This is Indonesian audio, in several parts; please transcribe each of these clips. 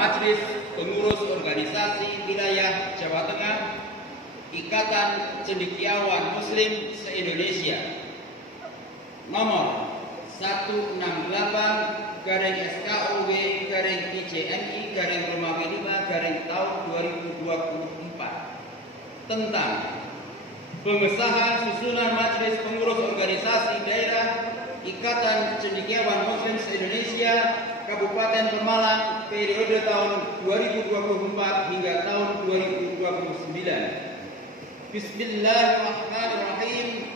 Majelis Pengurus Organisasi Wilayah Jawa Tengah Ikatan Cendekiawan Muslim se-Indonesia nomor 168-IJNI-5/tahun 2024 tentang pengesahan susunan Majelis Pengurus Organisasi Daerah Ikatan Cendekiawan Muslim se-Indonesia Kabupaten Pemalang periode tahun 2024 hingga tahun 2029. Bismillahirrahmanirrahim.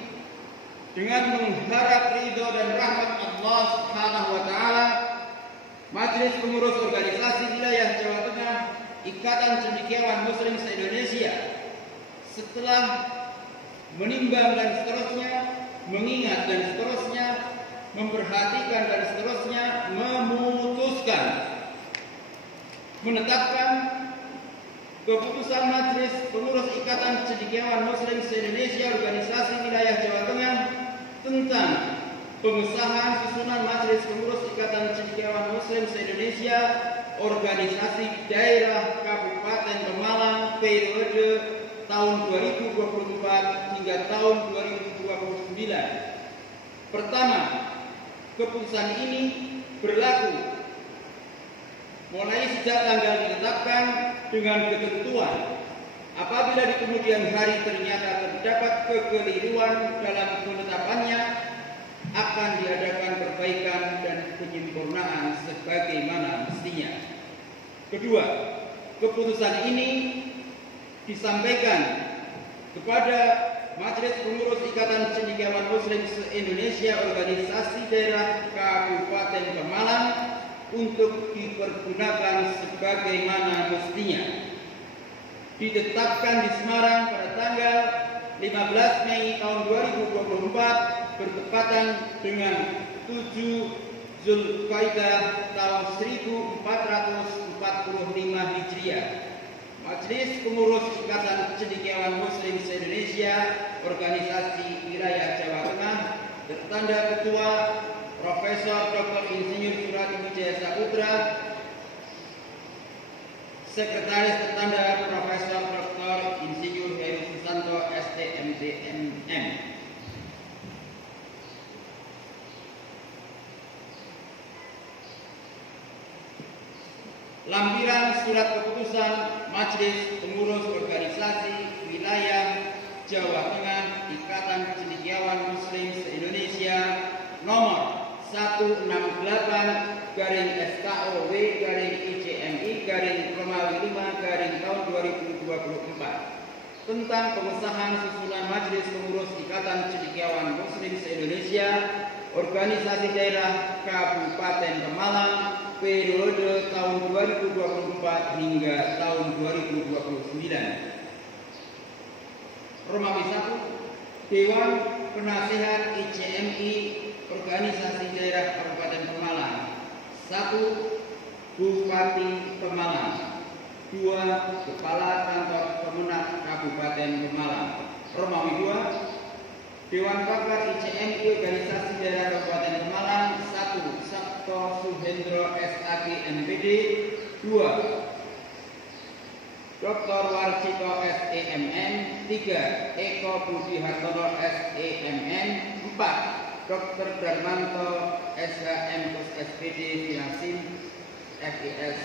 Dengan mengharap ridho dan rahmat Allah Subhanahu wa taala, Majelis Pengurus Organisasi Wilayah Jawa Tengah Ikatan Cendekiawan Muslim se-Indonesia setelah menimbang dan seterusnya, mengingat dan seterusnya, memperhatikan dan seterusnya, memutuskan menetapkan keputusan Majelis Pengurus Ikatan Cendekiawan Muslim se-Indonesia Organisasi Wilayah Jawa Tengah tentang pengesahan susunan Majelis Pengurus Ikatan Cendekiawan Muslim se-Indonesia Organisasi Daerah Kabupaten Pemalang periode tahun 2024 hingga tahun 2029. Pertama, keputusan ini berlaku mulai sejak tanggal ditetapkan dengan ketentuan apabila di kemudian hari ternyata terdapat kekeliruan dalam penetapannya akan diadakan perbaikan dan penyempurnaan sebagaimana mestinya. Kedua, keputusan ini disampaikan kepada Majelis Pengurus Ikatan Cendekiawan Muslim se-Indonesia Organisasi Daerah Kabupaten Pemalang untuk dipergunakan sebagaimana mestinya. Ditetapkan di Semarang pada tanggal 15 15 Mei tahun 2024 bertepatan dengan 7 Zulqaidah tahun 1445 Hijriah. Majelis Pengurus Ikatan Cendekiawan Muslim se-Indonesia Organisasi Wilayah Jawa Tengah tertanda Ketua Profesor Dr. Insinyur Suradi Wijaya Saputra, Sekretaris tertanda Profesor Dr. Insinyur Heru Susanto STMDMM. Lampiran surat keputusan Majelis Pengurus Organisasi Wilayah Jawa Tengah Ikatan Cendekiawan Muslim se-Indonesia nomor 168-ICMI-Romawi 5-2024 tentang pengesahan susunan Majelis Pengurus Ikatan Cendekiawan Muslim se-Indonesia Organisasi Daerah Kabupaten Pemalang periode tahun 2024 hingga tahun 2029. Romawi 1. Dewan Penasehat ICMI Organisasi Daerah Kabupaten Pemalang. 1. Bupati Pemalang. 2. Kepala Kantor Kemenak Kabupaten Pemalang. Romawi 2. Dewan Pakar ICMI Organisasi Daerah Kabupaten Pemalang. 1. Sabto Suhendro SAG MPD. 2. Dr. Warsito SEMM. 3. Eko Budi Hartono SEMM. 4. Dr. Darmanto SHM SPD Fiasim FIS.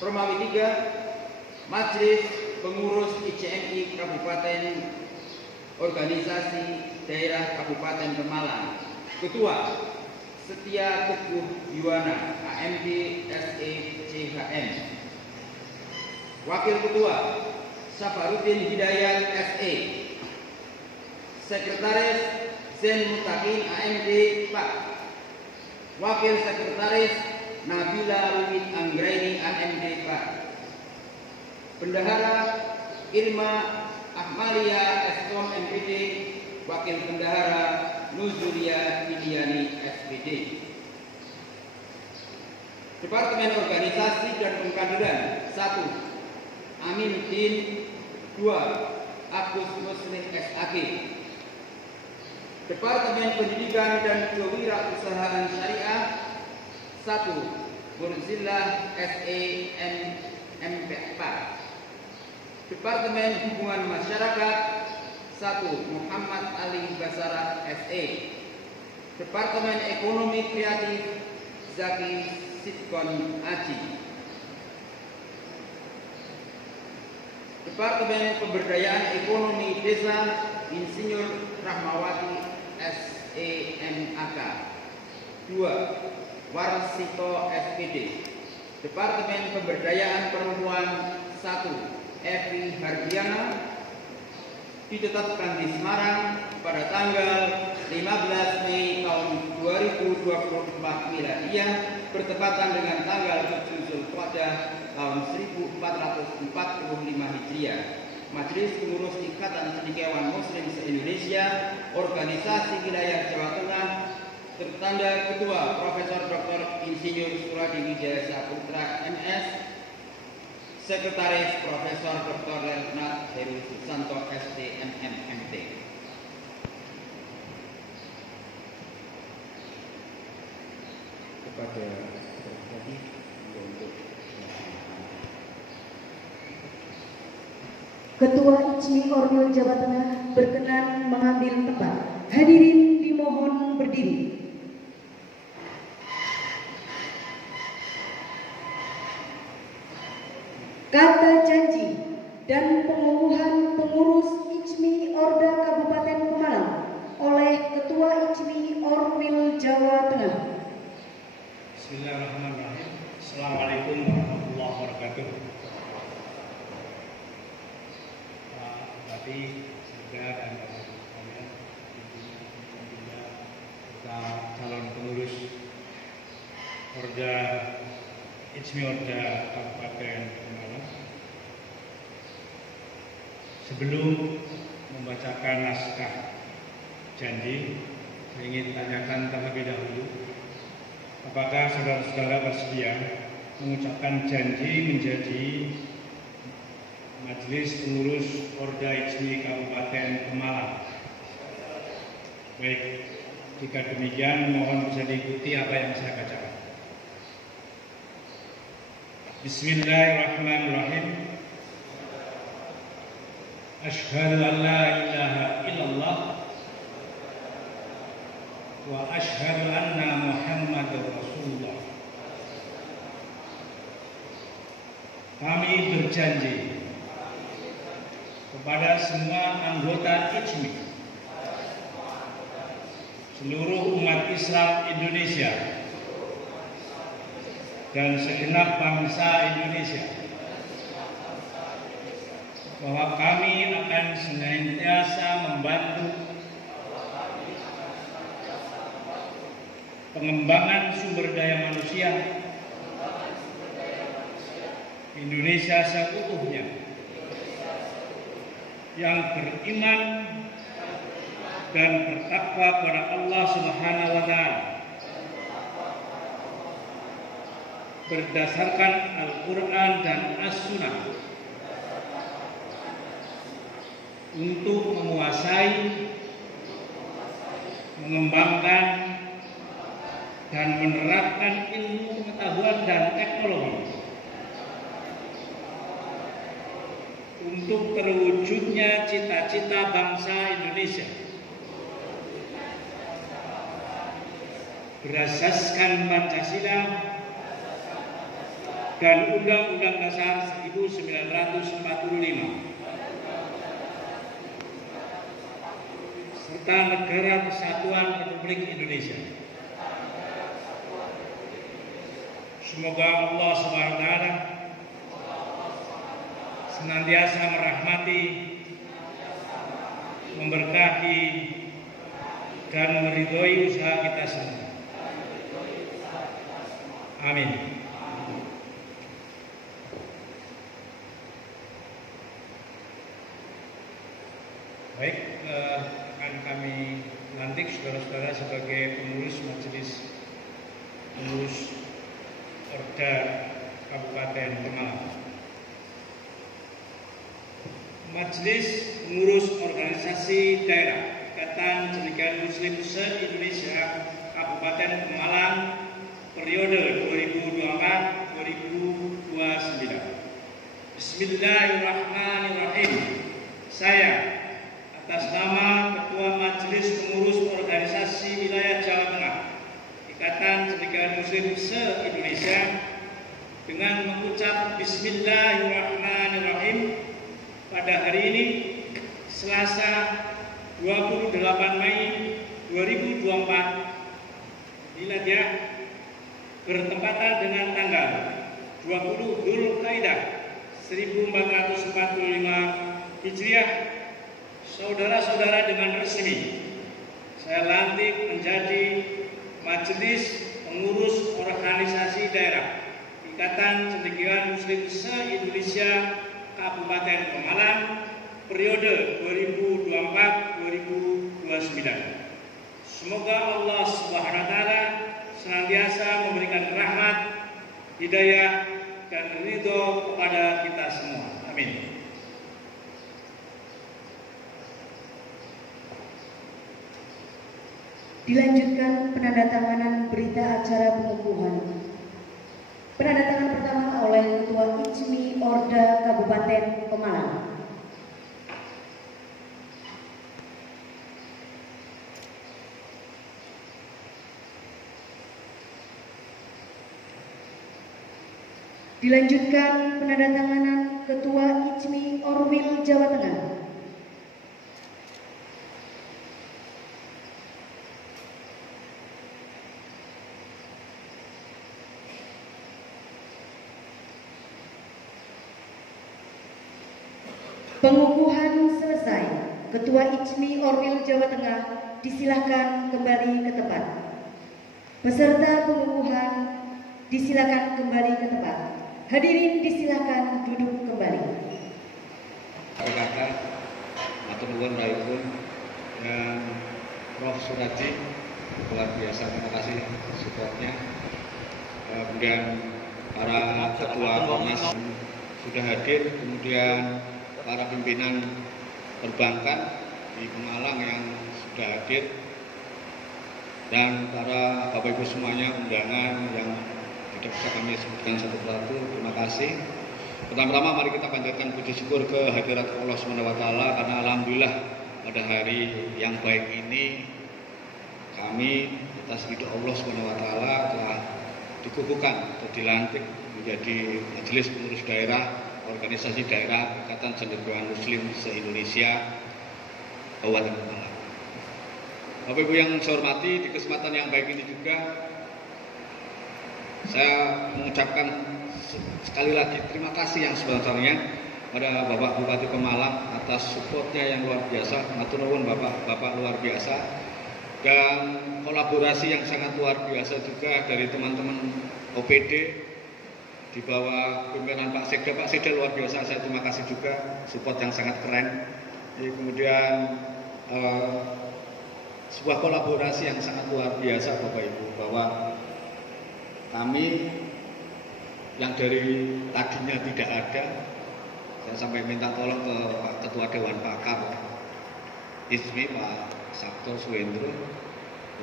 Romawi 3. Majelis Pengurus ICMI Kabupaten Organisasi Daerah Kabupaten Pemalang. Ketua Setia Teguh Yuwana AMD SE CHM. Wakil Ketua Safarudin Hidayat SE. Sekretaris Zen Mutakin AMD Pak. Wakil Sekretaris Nabila Lumit Anggraini AMD Pak. Bendahara Irma Ahmalia Eskom MPD. Wakil Bendahara Nuzulia Midiani SPD. Departemen Organisasi dan Pengkaderan. 1. Amin Din. 2. Agus Muslih SAG. Departemen Pendidikan dan Kewirausahaan Syariah. 1. Burzillah SEM MPK. Departemen Hubungan Masyarakat. 1. Muhammad Ali Basara SE. Departemen Ekonomi Kreatif. Zaki Sitkon Aji. Departemen Pemberdayaan Ekonomi Desa. Insinyur Rahmawati SEMAK. 2. Warsito SPD. Departemen Pemberdayaan Perempuan. 1. Evi Hardiana. Ditetapkan di Semarang pada tanggal 15 Mei tahun 2024 Miladiah bertepatan dengan tanggal 7 Zulqa'dah tahun 1445 Hijriah. Majelis Pengurus Ikatan Cendekiawan Muslim se-Indonesia Organisasi Wilayah Jawa Tengah tertanda Ketua Profesor Dr. Insinyur Suradi Wijaya Saputra MS. Sekretaris Profesor Dr. Letnan Heru Susanto STMMMT. Kepada tadi untuk Ketua ICMI Orwil Jawa Tengah berkenan mengambil tempat. Hadirin dimohon berdiri. Kata janji dan pengukuhan pengurus ICMI Orda Kabupaten Pemalang oleh Ketua ICMI Orwil Jawa Tengah. Bismillahirrahmanirrahim. Assalamualaikum warahmatullahi wabarakatuh. Tadi saya dan sekalian kita calon pengurus Orda ICMI Orda Kabupaten Pemalang. Sebelum membacakan naskah janji, saya ingin tanyakan terlebih dahulu, apakah saudara-saudara bersedia mengucapkan janji menjadi Majelis Pengurus Orda IJMI Kabupaten Pemalang? Baik, jika demikian mohon bisa diikuti apa yang saya bacakan. Bismillahirrahmanirrahim. Asyhadu an la ilaha illallah wa asyhadu anna Muhammadar Rasulullah. Kami berjanji kepada semua anggota IJMI, seluruh umat Islam Indonesia, dan segenap bangsa Indonesia, bahwa kami akan senantiasa membantu pengembangan sumber daya manusia Indonesia seutuhnya yang beriman dan bertakwa kepada Allah Subhanahu wa Ta'ala berdasarkan Al-Quran dan As-Sunnah, untuk menguasai, mengembangkan, dan menerapkan ilmu pengetahuan dan teknologi untuk terwujudnya cita-cita bangsa Indonesia berasaskan Pancasila dan Undang-Undang Dasar 1945 serta Negara Kesatuan Republik Indonesia. Semoga Allah SWT senantiasa merahmati, memberkahi, dan meridhoi usaha kita semua. Amin. Baik, akan kami lantik saudara-saudara sebagai pengurus Majelis Pengurus Orda Kabupaten Pemalang. Majelis Pengurus Organisasi Daerah Ikatan Cendekiawan Muslim se-Indonesia Kabupaten Pemalang periode 2024-2029. Bismillahirrahmanirrahim. Saya atas nama Ketua Majelis Pengurus Organisasi Wilayah Jawa Tengah Ikatan Cendekiawan Muslim se-Indonesia dengan mengucap Bismillahirrahmanirrahim pada hari ini Selasa 28 Mei 2024 Miladiah bertepatan dengan tanggal 20 Dzulqa'dah 1445 Hijriah. Saudara-saudara, dengan resmi saya lantik menjadi Majelis Pengurus Organisasi Daerah Ikatan Cendekiawan Muslim se-Indonesia Kabupaten Pemalang periode 2024-2029. Semoga Allah Subhanahu wa Ta'ala senantiasa memberikan rahmat, hidayah, dan ridho kepada kita semua. Amin. Dilanjutkan penandatanganan berita acara pengukuhan. Penandatangan pertama oleh Ketua IJMI Orda Kabupaten Pemalang. Dilanjutkan penandatanganan Ketua IJMI Orwil Jawa Tengah. Pengukuhan selesai. Ketua IJMI Orwil Jawa Tengah disilakan kembali ke tempat. Peserta pengukuhan disilakan kembali ke tempat. Hadirin disilakan duduk kembali. Kata matur nuwun raipun. Dan Prof. Suraji luar biasa, terima kasih supportnya. Kemudian para ketua Komnas sudah hadir, kemudian para pimpinan perbankan di Pemalang yang sudah hadir, dan para Bapak Ibu semuanya undangan yang tidak bisa kami sebutkan satu persatu, terima kasih. Pertama-tama mari kita panjatkan puji syukur ke hadirat Allah SWT, karena alhamdulillah pada hari yang baik ini kami atas ridho Allah SWT telah dikukuhkan atau dilantik menjadi Majelis Pengurus Daerah Organisasi Daerah Ikatan Cendekiawan Muslim se-Indonesia Kabupaten Pemalang. Bapak Ibu yang saya hormati, di kesempatan yang baik ini juga saya mengucapkan sekali lagi terima kasih yang sebesar-besarnya pada Bapak Bupati Pemalang atas supportnya yang luar biasa. Matur nuwun Bapak luar biasa, dan kolaborasi yang sangat luar biasa juga dari teman-teman OPD di bawah pimpinan Pak Sekda. Pak Sekda luar biasa, saya terima kasih juga, support yang sangat keren. Jadi kemudian sebuah kolaborasi yang sangat luar biasa Bapak Ibu, bahwa kami yang dari tadinya tidak ada, saya sampai minta tolong ke Pak Ketua Dewan Pakar ISMI, Pak Sabto Suwendro,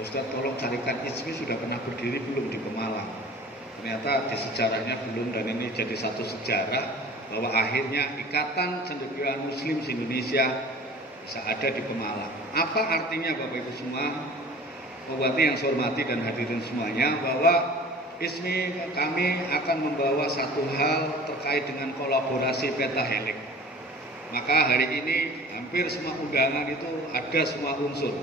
Ustaz tolong carikan ISMI sudah pernah berdiri belum di Pemalang. Ternyata di sejarahnya belum, dan ini jadi satu sejarah bahwa akhirnya Ikatan Cendekiawan Muslim Indonesia bisa ada di Pemalang. Apa artinya Bapak Ibu semua, Bupati yang saya hormati dan hadirin semuanya, bahwa ISMI kami akan membawa satu hal terkait dengan kolaborasi pentahelix. Maka hari ini hampir semua undangan itu ada semua unsur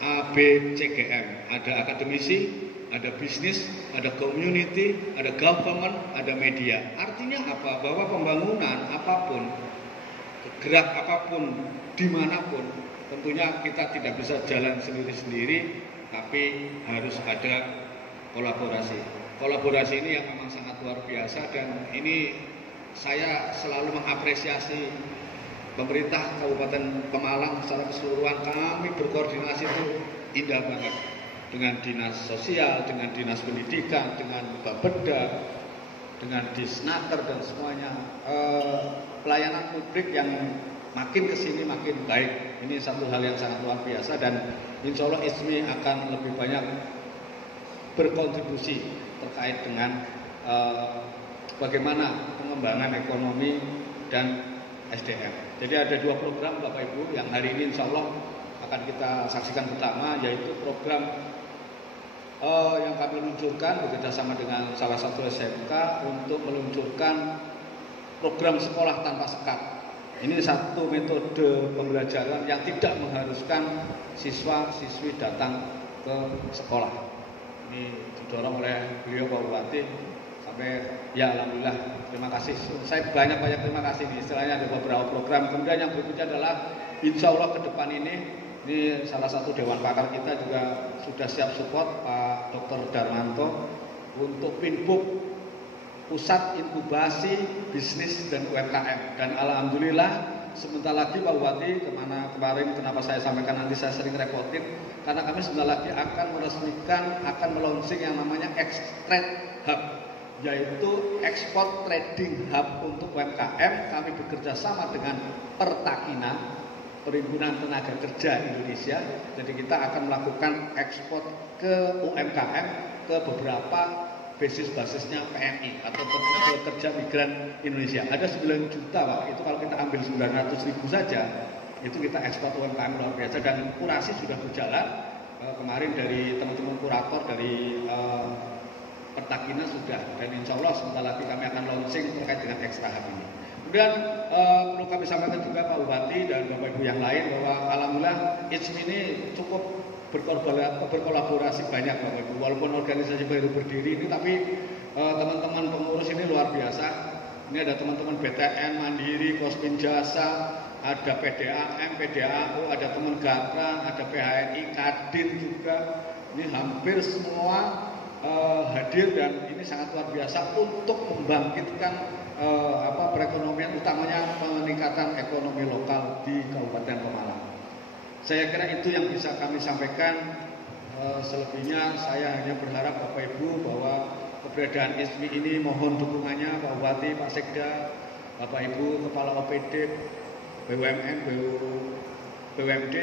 ABCGM, ada akademisi, ada bisnis, ada community, ada government, ada media. Artinya apa? Bahwa pembangunan apapun, gerak apapun, dimanapun, tentunya kita tidak bisa jalan sendiri-sendiri, tapi harus ada kolaborasi. Kolaborasi ini yang memang sangat luar biasa, dan ini saya selalu mengapresiasi pemerintah Kabupaten Pemalang secara keseluruhan. Kami berkoordinasi itu indah banget dengan dinas sosial, dengan dinas pendidikan, dengan Bapeda, dengan Disnaker dan semuanya. Pelayanan publik yang makin kesini makin baik. Ini satu hal yang sangat luar biasa, dan insya Allah ISMI akan lebih banyak berkontribusi terkait dengan bagaimana pengembangan ekonomi dan SDM. Jadi ada dua program Bapak Ibu yang hari ini insya Allah akan kita saksikan pertama, yaitu program yang kami luncurkan bekerjasama dengan salah satu SMK untuk meluncurkan program sekolah tanpa sekat. Ini satu metode pembelajaran yang tidak mengharuskan siswa-siswi datang ke sekolah. Ini didorong oleh beliau Pak Bupati sampai ya alhamdulillah, terima kasih. Saya banyak terima kasih nih. Istilahnya ada beberapa program. Kemudian yang berikutnya adalah insya Allah ke depan ini salah satu Dewan Pakar kita juga sudah siap support Pak Dr. Darmanto untuk Pinbuk, Pusat Inkubasi Bisnis dan UMKM. Dan alhamdulillah sebentar lagi Pak Bupati, kemarin kenapa saya sampaikan nanti saya sering repotin, karena kami sebentar lagi akan meresmikan, akan meluncing yang namanya X-Trade Hub, yaitu Export Trading Hub untuk UMKM. Kami bekerja sama dengan Pertakina, Perhimpunan Tenaga Kerja Indonesia. Jadi kita akan melakukan ekspor ke UMKM, ke beberapa basisnya PMI atau pekerja migran Indonesia. Ada 9 juta Pak, itu kalau kita ambil 900.000 saja, itu kita ekspor UMKM luar biasa. Dan kurasi sudah berjalan, kemarin dari teman-teman kurator dari Pertakina sudah, dan insya Allah sebentar lagi kami akan launching terkait dengan Extra Hub ini. Kemudian perlu kami sampaikan juga Pak Bupati dan Bapak Ibu yang lain bahwa alhamdulillah ISMI ini cukup berkolaborasi banyak Bapak Ibu. Walaupun organisasi baru berdiri ini, tapi teman-teman pengurus ini luar biasa. Ini ada teman-teman BTN, Mandiri, Kosmin Jasa, ada PDAM, PDAO, ada teman Gatra, ada PHNI, Kadin juga. Ini hampir semua hadir, dan ini sangat luar biasa untuk membangkitkan perekonomian, utamanya peningkatan ekonomi lokal di Saya kira itu yang bisa kami sampaikan. Selebihnya saya hanya berharap Bapak Ibu bahwa keberadaan ISMI ini mohon dukungannya Pak Bupati, Pak Sekda, Bapak Ibu Kepala OPD, BUMN, BUMD,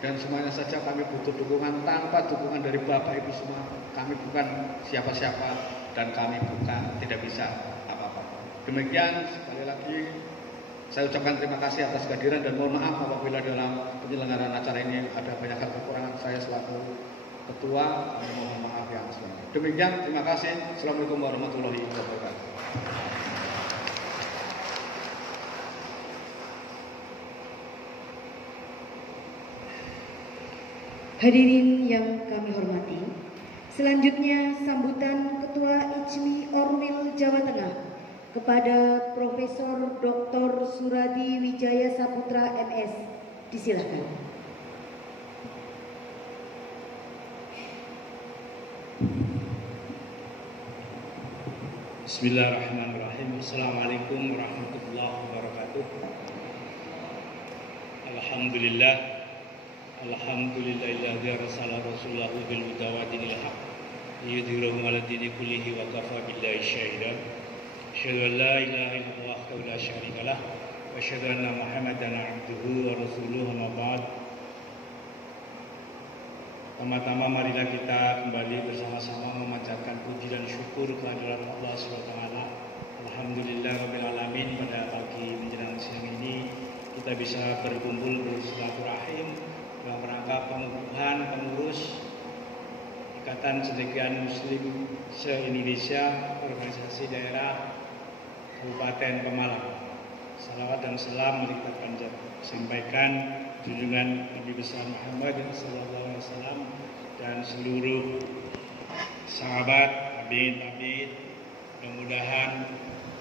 dan semuanya saja kami butuh dukungan. Tanpa dukungan dari Bapak Ibu semua, kami bukan siapa-siapa dan kami bukan tidak bisa apa-apa. Demikian, sekali lagi saya ucapkan terima kasih atas kehadiran dan mohon maaf apabila dalam penyelenggaraan acara ini ada banyak kekurangan. Saya selaku ketua, kami mohon maaf yang sebesar-besarnya. Demikian, terima kasih. Assalamualaikum warahmatullahi wabarakatuh. Hadirin yang kami hormati, selanjutnya sambutan Ketua ICMI Orwil Jawa Tengah kepada Profesor Dr. Suradi Wijaya Saputra MS. Disilakan. Bismillahirrahmanirrahim. Assalamualaikum warahmatullahi wabarakatuh. Alhamdulillah. Alhamdulillahilladzi arsala rasulahu bil huda wa dinil haqq liyudhhirahu 'ala dini kullihi wa kafa billahi shahidan. Asyhadu an la ilaha illallah wahdahu la syarika lah wa asyhadu anna Muhammadan 'abduhu wa rasuluhu amma ba'd. Pertama-tama marilah kita kembali bersama-sama memanjatkan puji dan syukur kehadirat Allah SWT. Alhamdulillah rabbil alamin, pada pagi menjelang siang ini kita bisa berkumpul bersilaturahim dalam rangka pengukuhan pengurus Ikatan Cendekiawan Muslim se-Indonesia organisasi daerah Kabupaten Pemalang. Salawat dan salam melibatkan sampaikan junjungan Nabi besar Muhammad SAW dan seluruh sahabat tabi'in. Mudah-mudahan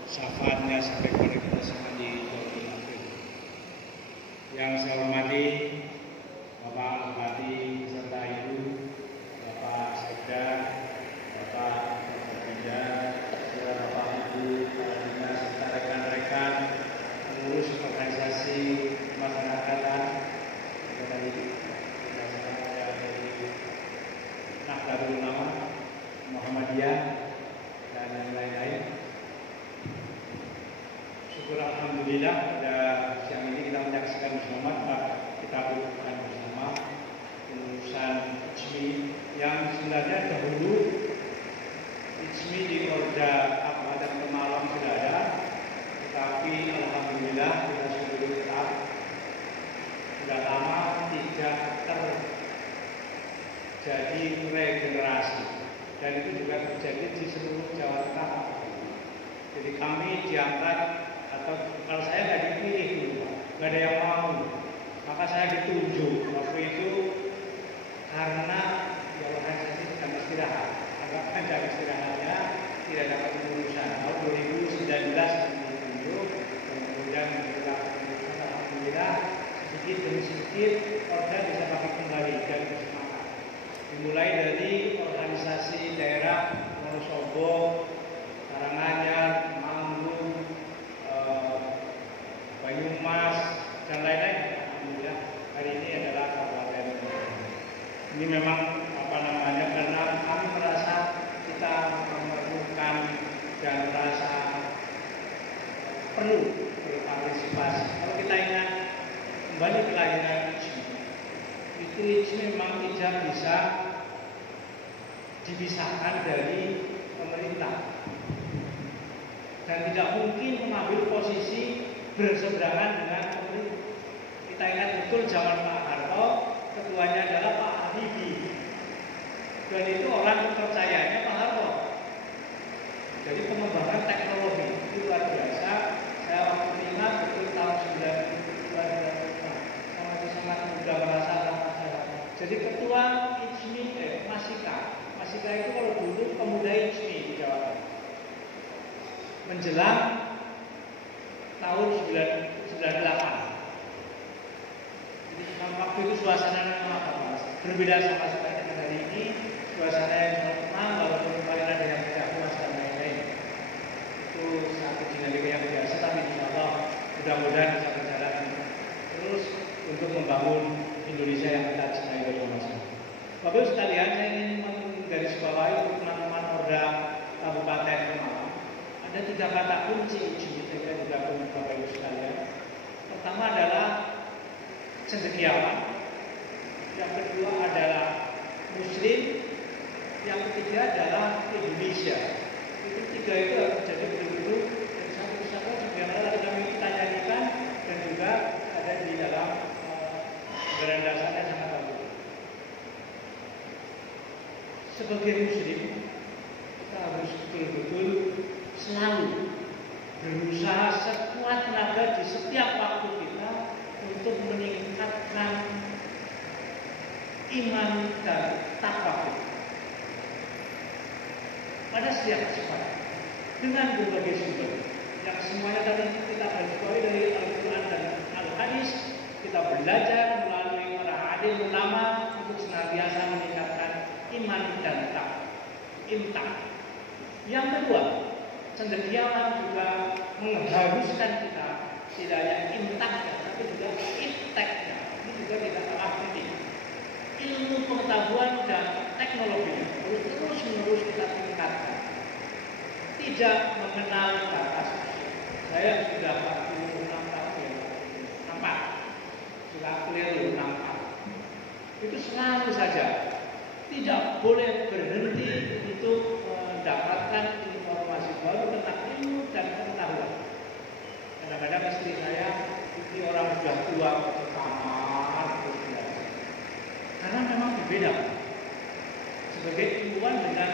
syafaatnya sampai kepada kita semua di yaumil akhir. Yang saya hormati Bapak Bupati beserta Ibu, Bapak Sekda, Bapak Sekda, Bapak Ibu, serta rekan-rekan pengurus organisasi masyarakatan dari Nahdlatul Ulama, Muhammadiyah, dan yang lain-lain. Syukur alhamdulillah pada siang ini kita menyaksikan bersama, kita bukukan bersama pengurusan ICMI yang sebenarnya dahulu ICMI di Orda Kabupaten Pemalang sudah ada, tetapi alhamdulillah kita sudah tetap sudah lama tidak terjadi regenerasi, dan itu juga terjadi di seluruh Jawa Tengah. Jadi kami diangkat, atau kalau saya nggak dipilih dulu, nggak ada yang mau, maka saya ditunjuk waktu itu karena ya organisasi sedang istirahat, agak jam istirahatnya tidak dapat pengurusan. Tahun 2019 ditunjuk, kemudian pengurusan alhamdulillah sedikit demi sedikit Orda bisa pakai kembali dan bersemangat. Dimulai dari organisasi daerah Wonosobo, Karanganyar, Manggung, Banyumas, dan lain-lain. Alhamdulillah hari ini adalah Kabupaten. Ini memang karena kami merasa kita memerlukan dan merasa perlu berpartisipasi. Kalau kita ingat kembali kelahiran itu memang tidak bisa dipisahkan dari pemerintah dan tidak mungkin mengambil posisi berseberangan dengan pemerintah. Kita ingat betul zaman Pak Harto, ketuanya adalah Pak Habibie, dan itu orang kepercayaannya Pak Harto. Jadi pengembangan teknologi itu luar biasa. Saya waktu ingat betul tahun 92 masih sangat muda merasa masyarakat. Jadi ketua ICMI Masika itu kalau dulu pemuda ICMI di Jawa Tengah. Menjelang tahun 98. Jadi waktu itu suasananya berbeda sama sekali dengan hari ini. Suasana yang tenang, walaupun kemarin ada yang tidak puas dan lain-lain. Itu satu dinamika yang biasa, tapi insya Allah mudah-mudahan bisa berjalan terus untuk membangun Indonesia yang kita cintai bersama-sama. Bapak Ibu sekalian, saya ingin menggarisbawahi untuk teman-teman Orda Kabupaten Pemalang. Ada 3 kata kunci saya digabung Bapak Ibu sekalian. Pertama adalah cendekiawan, yang kedua adalah Muslim, yang ketiga adalah Indonesia. Itu 3 itu harus menjadi betul-betul dan satu persatu sebagaimana kami kita nyanyikan dan juga ada di dalam anggaran dasarnya sangat bagus. Sebagai Muslim, kita harus betul-betul selalu berusaha sekuat tenaga di setiap waktu kita untuk meningkatkan iman dan takwa kita pada setiap kesempatan dengan berbagai sumber yang semuanya tadi kita garisbawahi dari Al-Quran dan Al-Hadis. Kita belajar melalui para alim ulama untuk senantiasa meningkatkan iman dan takwa. Imtak. Yang kedua, cendekiawan juga mengharuskan kita tidak hanya imtaknya, tapi juga ipteknya. Ini juga tidak kalah penting. Ilmu pengetahuan dan teknologinya harus terus-menerus kita tingkatkan. Tidak mengenal batas usia. Saya sudah 46 tahun ya, nampak. Sudah keliru nampak. Itu selalu saja tidak boleh berhenti untuk mendapatkan informasi baru tentang ilmu dan pengetahuan. Kadang-kadang istri saya ini orang sudah tua ke kamar terus belajar. Karena memang berbeda. Sebagai ilmuwan dengan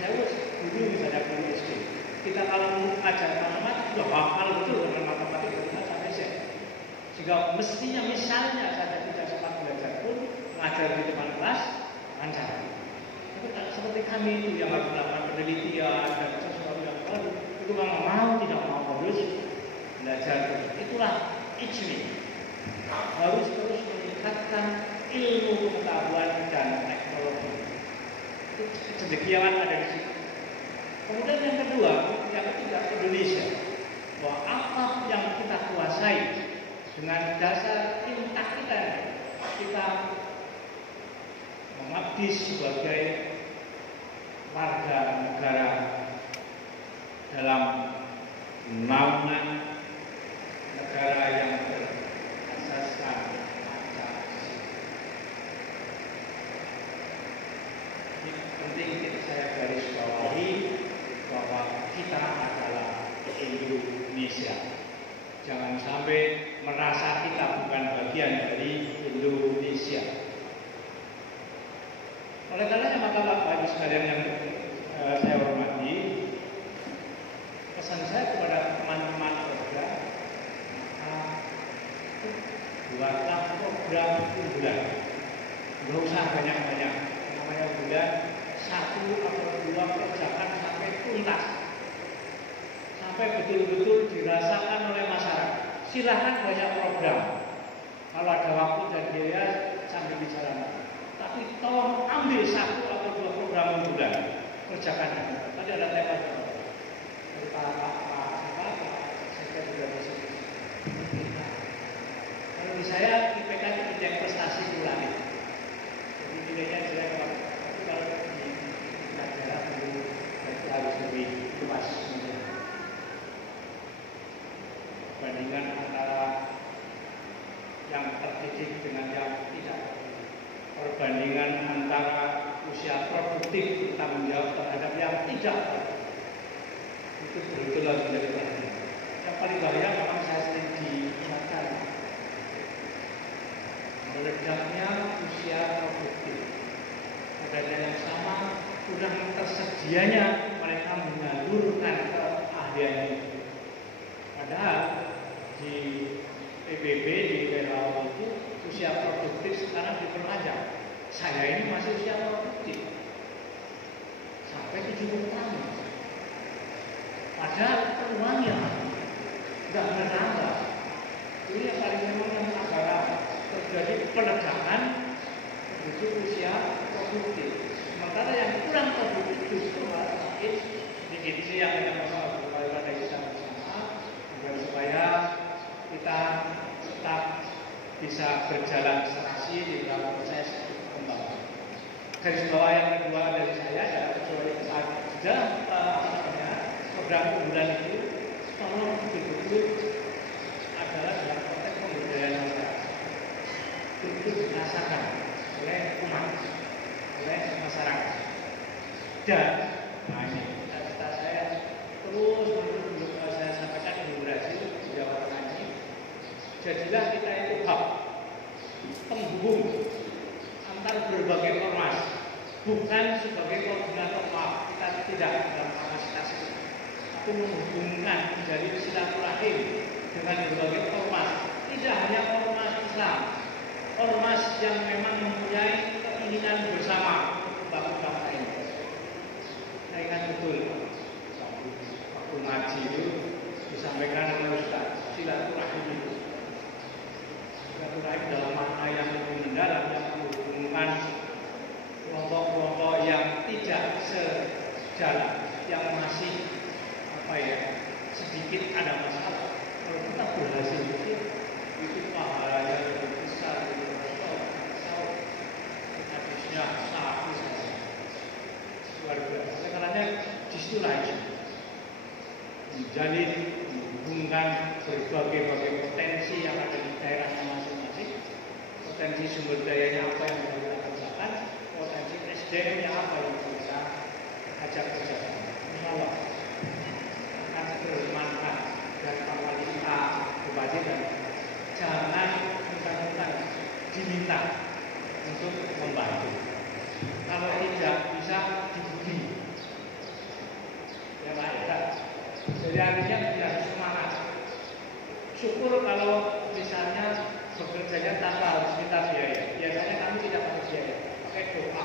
saya dulu misalnya guru SD, kita kalau mengajar matematik sudah hafal betul dengan matematik dari A sampai Z. Sehingga mestinya misalnya saya tidak sempat belajar pun mengajar di depan kelas lancar. Tapi seperti kami itu yang harus melakukan penelitian dan sesuatu yang baru, itu kalau mau tidak mau harus belajar. Itulah ijmi. Harus terus meningkatkan ilmu pengetahuan dan teknologi. Itu cendekiawan ada di situ. Kemudian yang kedua, yang ketiga Indonesia. Bahwa apa yang kita kuasai dengan dasar imtak kita mengabdi sebagai warga negara dalam naungan negara yang berasaskan Pancasila. Ini penting saya garis bawahi bahwa kita adalah Indonesia. Jangan sampai merasa kita bukan bagian dari Indonesia. Oleh karenanya maka Bapak Ibu sekalian yang saya hormati, pesan saya kepada teman-teman Orda, buatlah program unggulan. Tidak usah banyak-banyak. Namanya unggulan 1 atau 2 kerjakan sampai tuntas, sampai betul-betul dirasakan oleh masyarakat. Silahkan banyak program. Kalau ada waktu dan biaya sambil bicara. Tapi tolong ambil 1 atau 2 program unggulan, kerjakan. Tadi ada tema dari saya juga bisa. Kalau di saya IPK itu indeks prestasi nilai. Jadi nilainya jelek banget. Tapi kalau di negara itu harus lebih luas. Perbandingan antara yang terdidik dengan yang tidak. Perbandingan antara usia produktif kita menjawab terhadap yang tidak. Itu betul-betul harus menjadi perhatian. Yang paling bahaya memang saya sering diingatkan meledaknya usia produktif. Pada yang sama kurang tersedianya mereka menyalurkan keahlian itu. Padahal di PBB di WHO itu usia produktif sekarang diperpanjang. Saya ini masih usia produktif sampai 70 tahun. Padahal peluangnya tidak menambah. Ini yang paling memang yang agak terjadi peledakan menuju usia produktif. Sementara yang kurang produktif justru malah sakit sedikit. Ini yang kita masalah berkali-kali kita bersama agar supaya kita tetap bisa berjalan serasi di dalam proses pembangunan. Garis bawah yang kedua dari saya adalah di dalam program unggulan itu tolong betul-betul adalah dalam konteks pemberdayaan masyarakat. Itu dirasakan oleh umat, oleh masyarakat. Dan nah ini cita-cita saya terus saya sampaikan di Brazil, di Jawa Tengah ini. Jadilah kita itu hub penghubung antar berbagai ormas, bukan sebagai koordinator maaf, kita tidak dalam kapasitas itu, tapi menghubungkan menjadi silaturahim dengan berbagai ormas, tidak hanya ormas Islam, ormas yang memang mempunyai keinginan bersama untuk membangun bangsa ini. Saya ingat betul waktu ngaji itu disampaikan oleh Ustaz, silaturahim itu silaturahim dalam makna yang lebih mendalam, yang menghubungkan kelompok-kelompok yang tidak sejalan, yang masih sedikit ada masalah. Kalau kita berhasil itu pahalanya lebih besar dari hadisnya satu saja luar biasa. Karena disitulah itu menjalin, menghubungkan berbagai potensi yang ada di daerahnya masing-masing, potensi sumber dayanya apa yang bisa kita kerjakan, potensi SDM-nya apa yang bisa kita ajak kerjakan. Insya Allah akan bermanfaat dan Wali Bupati dan jangan mentang-mentang diminta untuk membantu. Kalau tidak bisa diberi. Ya Pak. Jadi artinya tidak semangat. Syukur kalau misalnya bekerjanya tanpa harus minta biaya. Biasanya kami tidak pakai biaya, pakai doa.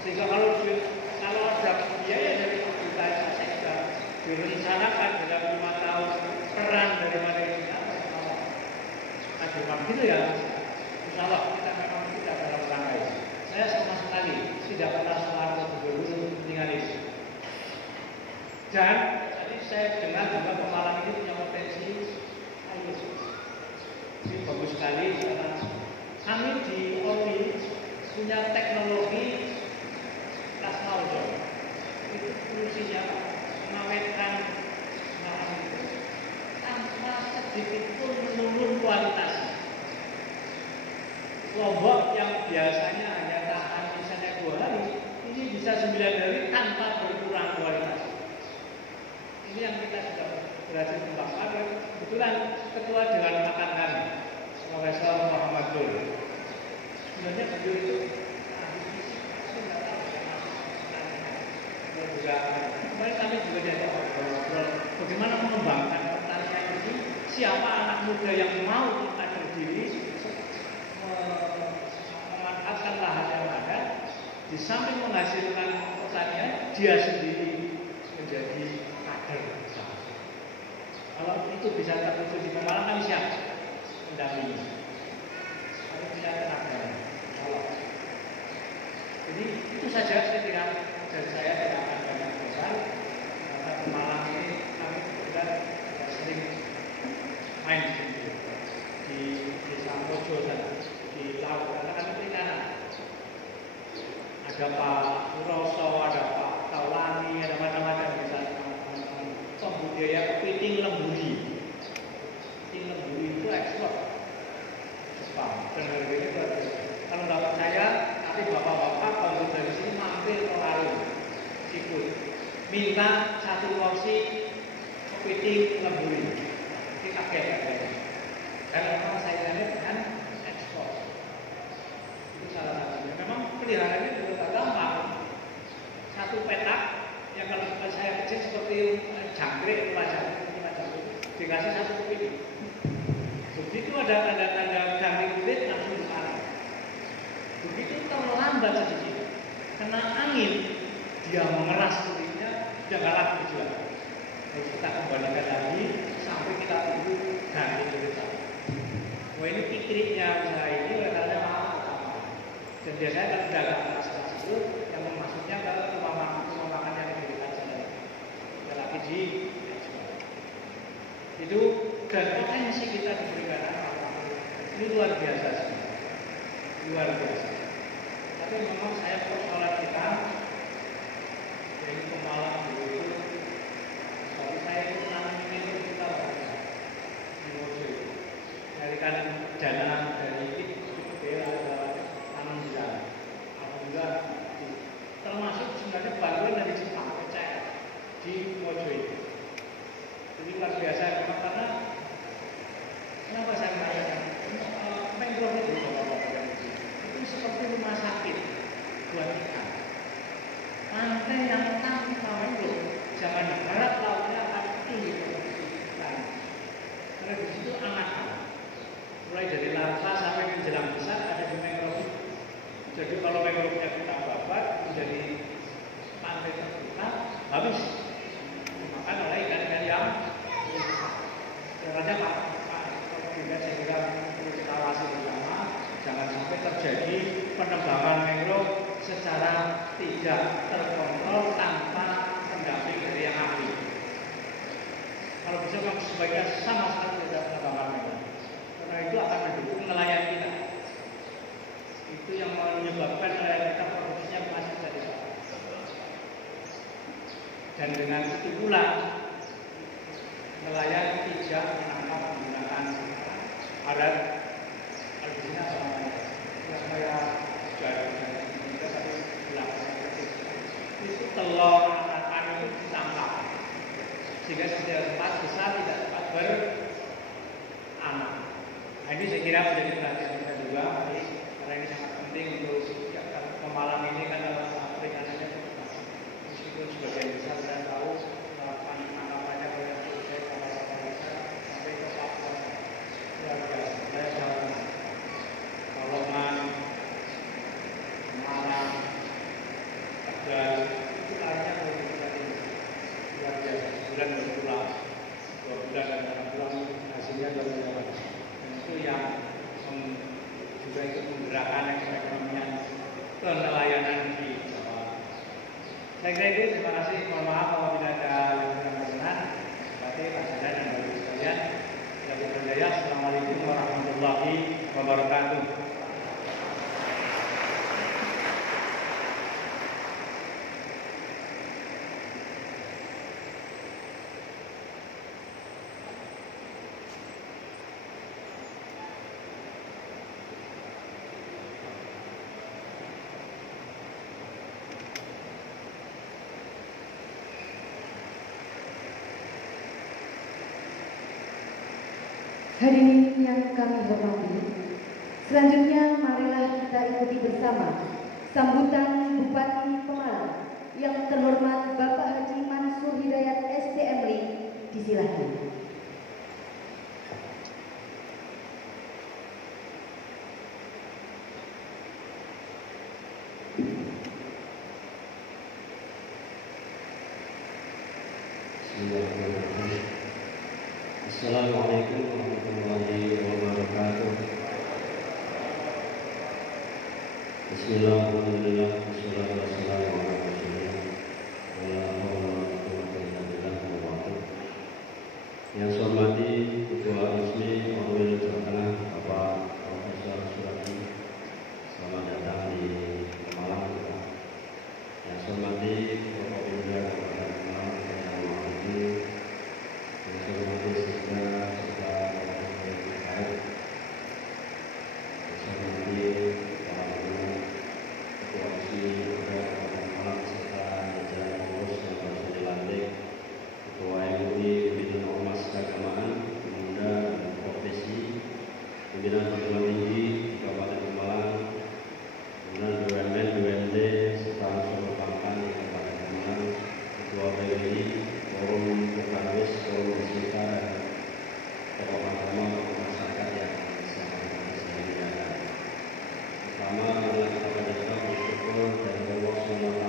Sehingga kalau ada biaya dari kita saya sudah direncanakan dalam 5 tahun peran daripada ini ada gitu ya. Insya Allah kita memang tidak dalam rangka itu. Saya sama sekali tidak pernah selalu berburu kepentingan itu. Dan tadi saya dengar juga Pemalang ini punya potensi air. Ini bagus sekali karena kami di ORI punya teknologi plasma itu fungsinya mengawetkan lahan itu tanpa sedikit pun menurun kualitasnya. Lombok yang biasanya hanya tahan misalnya 2 hari, ini bisa 9 hari tanpa berkurang kualitas. Ini yang kita sudah berhasil kembangkan. Kebetulan Ketua Dewan Makan kami, Profesor Muhammad Dul. Sebenarnya beliau itu kemarin kami juga diajak ngobrol bagaimana mengembangkan pertanian ini. Siapa anak muda yang mau ada diri memanfaatkan lahan yang ada, di samping menghasilkan pertanian, dia sendiri menjadi kader. Kalau itu bisa terwujud di Pemalang, kami siap mendampingi. Kami punya tenaga. Jadi itu saja saya kira, dan saya tidak akan banyak besar karena Pemalang ini kami sudah sering main di Sampojo sana, di laut, karena kami perikanan. Ada Pak Suroso, ada Pak Taulani, ada macam-macam misalnya pembudidaya kepiting lemburi. Kepiting lemburi itu ekspor Jepang dan harganya itu ada. Kalau nggak percaya, nanti bapak-bapak kalau dari sini mampir ke warung seafood, minta 1 porsi kepiting lemburi. Ini kaget ya. Karena memang saingannya dengan ekspor. Itu salah satunya. Memang peliharaannya juga gampang. 1 petak yang kalau saya kecil seperti jangkrik, dikasih 1 kepiting. Begitu ada tanda-tanda jangkrik kulit langsung dipanen. Begitu terlambat sedikit, kena angin, dia mengeras kulitnya, dia nggak laku dijual. Terus kita kembalikan lagi sampai kita tunggu ganti kulit. Wah ini pikriknya usaha ini katanya mahal. Dan biasanya kalau dagang keras itu yang maksudnya ke rumah makan yang di dekat sana. Tidak lagi di itu dan potensi kita diberikan Ini luar biasa sih, luar biasa. Tapi memang saya persoalan kita, jadi pemalang dulu itu, suami saya itu nanam ini kita dari kan dana dari itu adalah tanam di sana. Alhamdulillah, termasuk sebenarnya bantuan dari Jepang percaya di Mojo itu. Jadi luar biasa memang karena kenapa saya mengatakan mangrove itu seperti rumah sakit buat kita. Pantai yang tanpa mangrove, jangan diharap lautnya akan tinggi produksi ikan. Karena di situ anak-anak, mulai dari larva sampai menjelang besar ada di mangrove. Jadi kalau mangrove-nya kita babat menjadi pantai terbuka, habis dimakan oleh ikan-ikan yang caranya Pak juga saya kira perlu kita awasi bersama, jangan sampai terjadi penebangan mangrove secara tidak terkontrol tanpa pendamping dari yang ahli. Kalau bisa memang sebaiknya sama sekali tidak penebangan mangrove, karena itu akan mendukung nelayan kita. Itu yang menyebabkan nelayan kita produksinya masih dari sana. Dan dengan itu pula nelayan tidak menangkap menggunakan alat alusnya sama saya juga satu itu telur anakan itu ditangkap sehingga tidak cepat besar, tidak cepat beranak. Nah, ini saya kira menjadi perhatian kita juga karena ini sangat penting untuk ya, Pemalang ini kan dalam perikanannya meskipun sebagian besar saya tahu penangkapannya banyak selesai sampai ke Papua. Saya jalan Kolongan, Malang, Tegal, itu artinya kalau kita ini luar biasa. Sebulan baru pulang, 2 bulan dan pulang hasilnya baru jalan. Dan itu yang juga ikut menggerakkan perekonomian kenelayanan di Jawa. Saya kira itu, terima kasih. Mohon maaf apabila ada yang kurang berkenan. Seperti Pak Sada dan Bapak Ibu sekalian. Assalamualaikum warahmatullahi wabarakatuh. Hadirin yang kami hormati, selanjutnya marilah kita ikuti bersama sambutan Bupati Pemalang yang terhormat Bapak Haji Mansur Hidayat SDM Link. Disilakan. Assalamualaikum warahmatullahi wabarakatuh. Bismillahirrahmanirrahim. Wassalatu wassalamu ala Rasulillah. Wala haula wala quwwata illa billah. Yang saya hormati Ketua ISMI Orwil Jawa Tengah Bapak Profesor Suradi, selamat datang di Pemalang. Yang saya hormati Bapak Bunda Kabupaten Pemalang, yang menghormati yang saya hormati serta terkait, yang saya hormati para pimpinan Ketua ISMI Kabupaten Pemalang serta jajaran pengurus yang baru saja dilantik, Ketua MUI, pimpinan ormas keagamaan, pemuda dan profesi, pimpinan perguruan tinggi Kabupaten Pemalang, pimpinan BUMN, BUMD serta unsur perbankan di Kabupaten Pemalang, Ketua PBI, Forum Pekaris, Forum Sita dan tokoh agama masyarakat yang saya muliakan. Pertama, adalah kita panjatkan bersyukur dari Allah SWT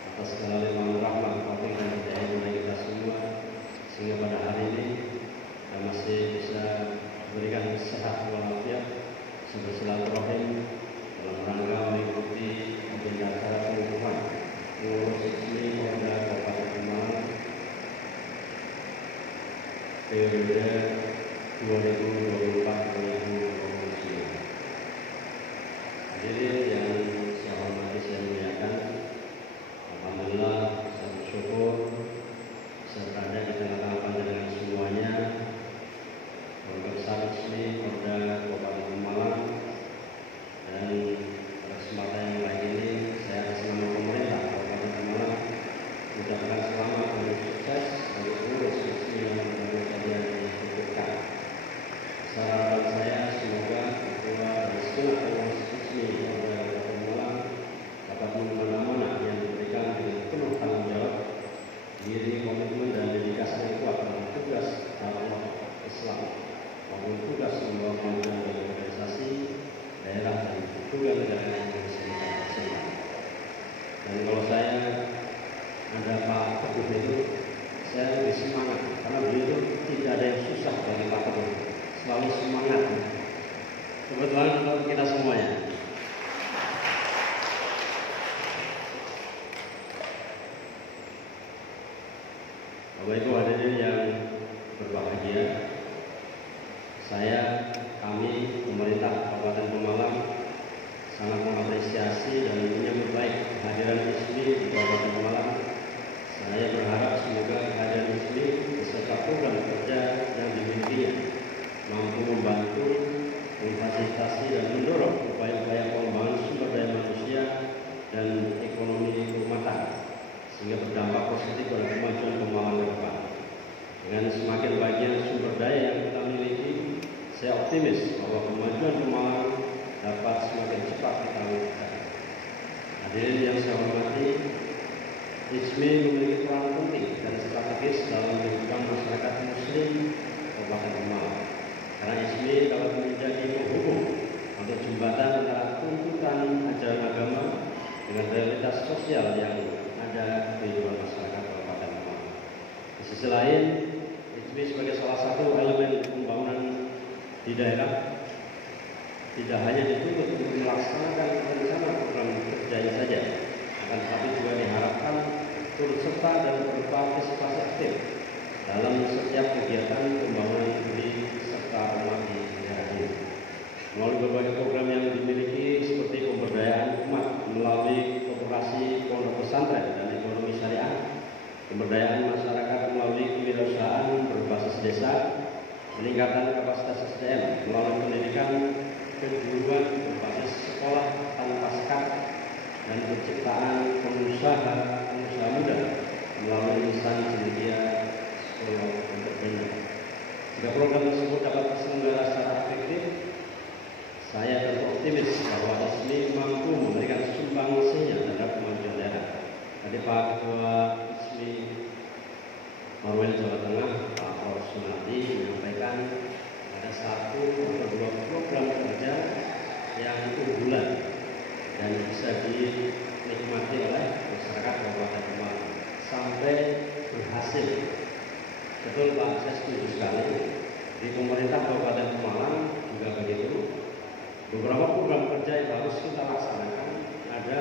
atas segala limpahan rahmat, taufik dan hidayah bagi kita semua, sehingga pada hari ini kita masih bisa memberikan sehat walafiat, bersilaturahim dalam rangka mengikuti agenda acara pengukuhan pengurus ISMI Orda Kabupaten Pemalang periode 2024-2029. Hadirin yang saya hormati, saya muliakan, alhamdulillah saya bersyukur bisa berada di tengah-tengah panjenengan semuanya, keluarga besar resmi Polda Kabupaten Pemalang, dan pada kesempatan yang lain ini saya atas nama pemerintah Kabupaten Pemalang mengucapkan selamat dan sukses bagi seluruh resmi yang baru saja dikukuhkan. Harapan saya semoga ketua dan segenap pengurus resmi Polda Kabupaten Pemalang dapat memenuhi amanah yang diberikan dengan penuh tanggung jawab, diri, komitmen dan dedikasi yang kuat dalam tugas dakwah Islam maupun tugas membawa kemajuan bagi organisasi, daerah dan juga negara yang bersama. Dan kalau saya ada Pak Teguh itu, saya lebih semangat karena beliau itu tidak ada yang susah bagi Pak Teguh, selalu semangat. Kebetulan untuk kita semuanya. Bapak Ibu hadirin yang berbahagia, kami pemerintah Kabupaten Pemalang sangat mengapresiasi dan menyambut baik kehadiran ISMI di Kabupaten Pemalang. Saya berharap semoga kehadiran ISMI beserta program kerja yang dimilikinya mampu membantu, memfasilitasi dan mendorong upaya-upaya pengembangan sumber daya manusia dan ekonomi rumah tangga sehingga berdampak positif pada kemajuan Pemalang ke depan. Dengan semakin banyak sumber daya yang kita miliki, saya optimis bahwa kemajuan Pemalang dapat semakin cepat kita lakukan. Hadirin yang saya hormati, ISMI memiliki peran penting dan strategis dalam kehidupan masyarakat Muslim Kabupaten Pemalang. Karena ISMI dapat menjadi penghubung atau jembatan antara tuntutan ajaran agama dengan realitas sosial yang ada di kehidupan masyarakat Kabupaten Pemalang. Di sisi lain, ISMI sebagai salah satu elemen pembangunan di daerah tidak hanya dituntut untuk melaksanakan rencana program kerjanya saja, akan tetapi juga diharapkan turut serta dan berpartisipasi aktif dalam setiap kegiatan pembangunan negeri serta umat di daerah ini. Melalui berbagai program yang dimiliki seperti pemberdayaan umat melalui koperasi pondok pesantren dan ekonomi syariah, pemberdayaan masyarakat melalui kewirausahaan berbasis desa, peningkatan kapasitas SDM melalui pendidikan keguruan berbasis sekolah tanpa sekat, dan penciptaan pengusaha muda melalui instansi cendekia sekolah entrepreneur. Jika program tersebut dapat terselenggara secara efektif, saya tentu optimis bahwa ISMI mampu memberikan sumbangsinya terhadap kemajuan daerah. Tadi Pak Ketua ISMI Marwil Jawa Tengah, Pak Prof. Sunardi menyampaikan ada satu atau dua program kerja yang unggulan dan bisa dinikmati oleh masyarakat Kabupaten Pemalang sampai berhasil. Betul Pak, saya setuju sekali. Di pemerintah Kabupaten Pemalang juga begitu. Beberapa program kerja yang harus kita laksanakan, ada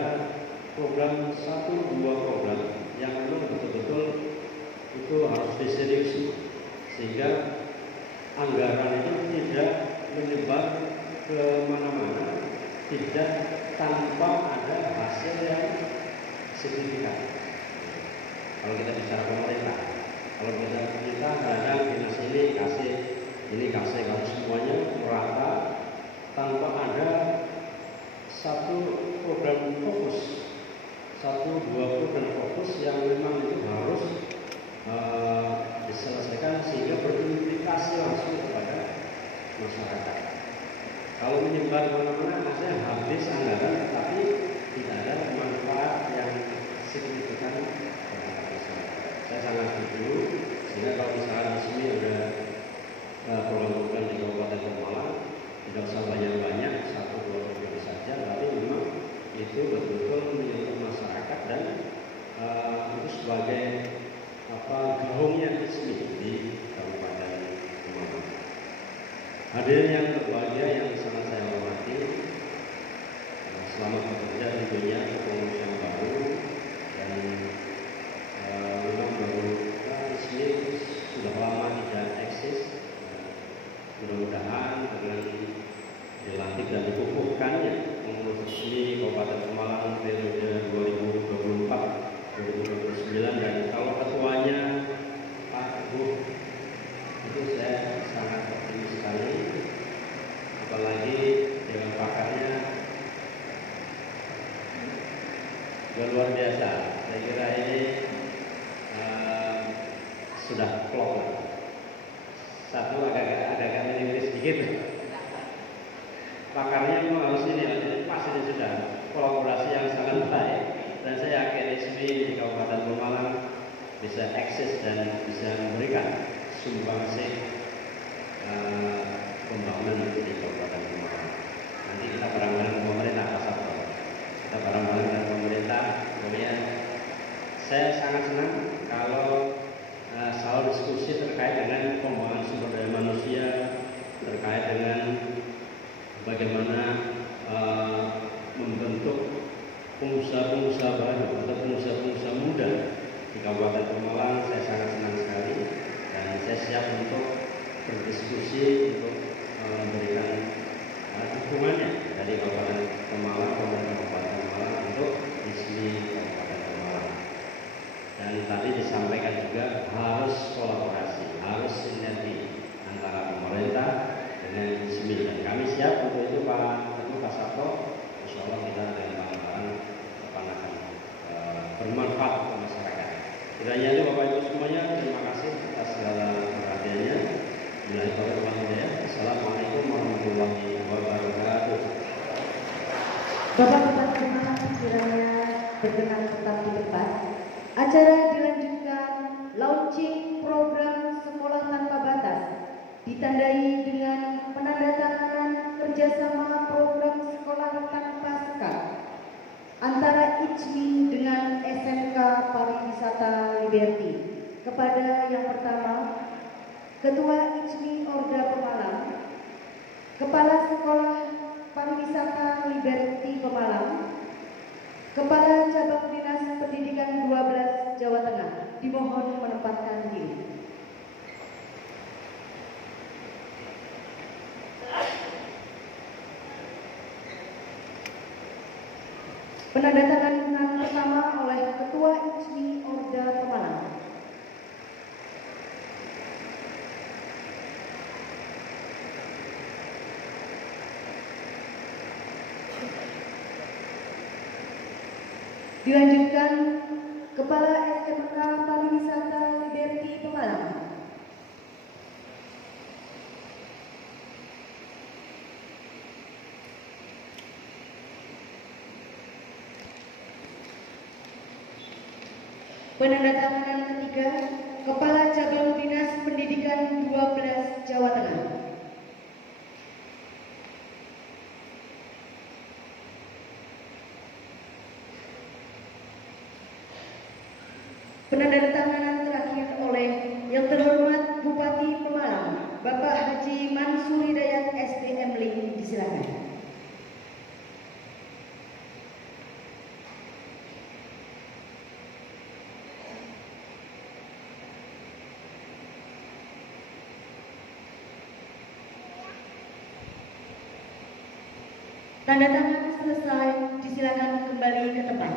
program 1-2 program yang memang betul-betul itu harus diseriusi sehingga anggaran itu tidak menyebar ke mana-mana, tidak tanpa ada hasil yang signifikan. Kalau kita bicara pemerintah, kalau kita kadang dinas ini kasih kalau semuanya merata tanpa ada satu program fokus, 1-2 program fokus yang memang itu harus diselesaikan sehingga berimplikasi langsung kepada masyarakat. Kalau menyebar kemana-mana, maksudnya habis anggaran, tapi tidak ada manfaat yang signifikan terhadap masyarakat. Saya sangat setuju. Sehingga kalau misalnya di sini ada program-program di Kabupaten Pemalang, tidak usah banyak-banyak, 1-2 program saja, tapi memang itu betul-betul menyentuh masyarakat dan itu sebagai gaungnya ISMI di Kabupaten Pemalang. Hadirin yang berbahagia yang sangat saya hormati, selamat bekerja tentunya kepengurusan baru dan memang baru ISMI sudah lama tidak eksis. Mudah-mudahan dengan dilantik dan dikukuhkannya pengurus resmi Kabupaten Pemalang periode 2024-2029, dan kalau ketuanya Pak Teguh itu saya sangat optimis sekali, apalagi dengan pakarnya luar biasa. Saya kira ini sudah klop. Satu agak menipis sedikit. Pakarnya memang harus ini, pas ini sudah kolaborasi yang sangat baik, dan saya yakin SMI di Kabupaten Pemalang bisa eksis dan bisa memberikan sumbangsih pembangunan di Kabupaten Pemalang. Nanti kita bareng-bareng dengan pemerintah, Pak Sabto. Kita bareng-bareng dengan pemerintah. Kemudian saya sangat senang kalau selalu diskusi terkait dengan pembangunan sumber daya manusia, terkait dengan bagaimana membentuk pengusaha-pengusaha baru atau pengusaha-pengusaha muda di Kabupaten Pemalang. Saya sangat senang sekali, dan saya siap untuk berdiskusi untuk memberikan dukungannya dari Kabupaten Pemalang, pemerintah Kabupaten Pemalang untuk resmi Kabupaten Pemalang. Dan tadi disampaikan juga harus kolaborasi, harus sinergi antara pemerintah dengan SMI, dan kami siap untuk itu Pak Teguh, Pak Sabto. Insya Allah kita dengan bareng-bareng akan bermanfaat untuk masyarakat. Kiranya itu Bapak Ibu semuanya, terima kasih atas segala perhatiannya. Assalamualaikum warahmatullahi wabarakatuh. Bapak-bapak semua kiranya berkenan tetap di tempat. Acara dilanjutkan launching program Sekolah Tanpa Batas, ditandai dengan penandatanganan kerjasama program Sekolah Tanpa Sekat antara ICMI dengan SMK Pariwisata Liberty. Kepada yang pertama, Ketua ICMI Orda Pemalang, Kepala Sekolah Pariwisata Liberty Pemalang, Kepala Cabang Dinas Pendidikan 12 Jawa Tengah, dimohon menempatkan diri. Penandatanganan pertama oleh Ketua ICMI Orda Pemalang. Dilanjutkan Kepala SMK Pariwisata Liberty Pemalang. Penandatanganan ketiga, Kepala Cabang Dinas Pendidikan 12 Jawa Tengah. Penandatanganan terakhir oleh yang terhormat Bupati Pemalang, Bapak Haji Mansur Hidayat SDM Ling, disilakan. Tanda tangan selesai, disilakan kembali ke tempat.